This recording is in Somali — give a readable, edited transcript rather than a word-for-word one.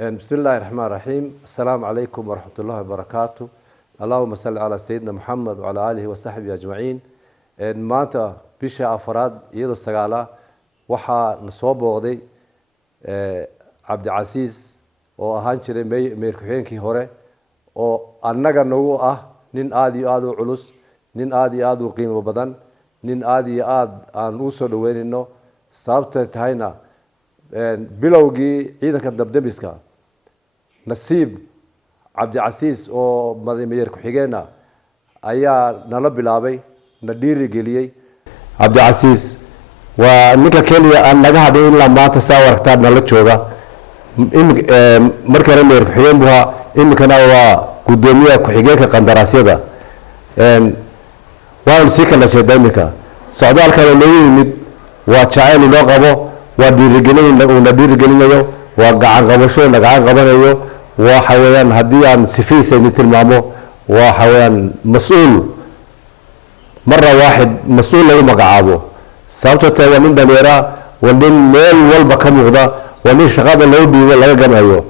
بسم الله الرحمن الرحيم. السلام عليكم ورحمة الله وبركاته. اللهم صل على سيدنا محمد وعلى آله وصحبه أجمعين. maanta bisha afraad iyadoo sagaala waxaa nasoo booqday Cabdicasiis oo ahaan jiray meer ku-xigeenkii hore oo annaga nagu ah nin aad iyo aad u culus, nin aad iyo aad u qiimo badan, nin aad iyo aad aan u soo dhaweynayno. sababta tahayna bilowgii ciidanka dabdamiska nasiib Cabdicasiis oo meer ku-xigeena ayaa nala bilaabay na dhiirigeliyay. Cabdicasiis waa ninka kaliya aan naga hadhin ilaa maanta saa waragtaa nala jooga. markii hore meer ku-xigeen buu ahaa, iminkana waa gudoomiyaha ku-xigeenka qandaraasyada. waan sii kala jeedaa iminka socdaalkana nagu yimid waa jacayl loo qabo, waa dhiirigelin uu na dhiirigelinayo, waa gacan qabasho na gacan qabanayo. waxa weeyaan haddii aan sifiisayni tilmaamo waxa weeyaan mas-uul مرة واحد مسؤول له مقعابه. sababta waa nin dhalinyaro waa nin meel walba ka muuqda, waa nin shaqada loo dhiibay laga ganayo.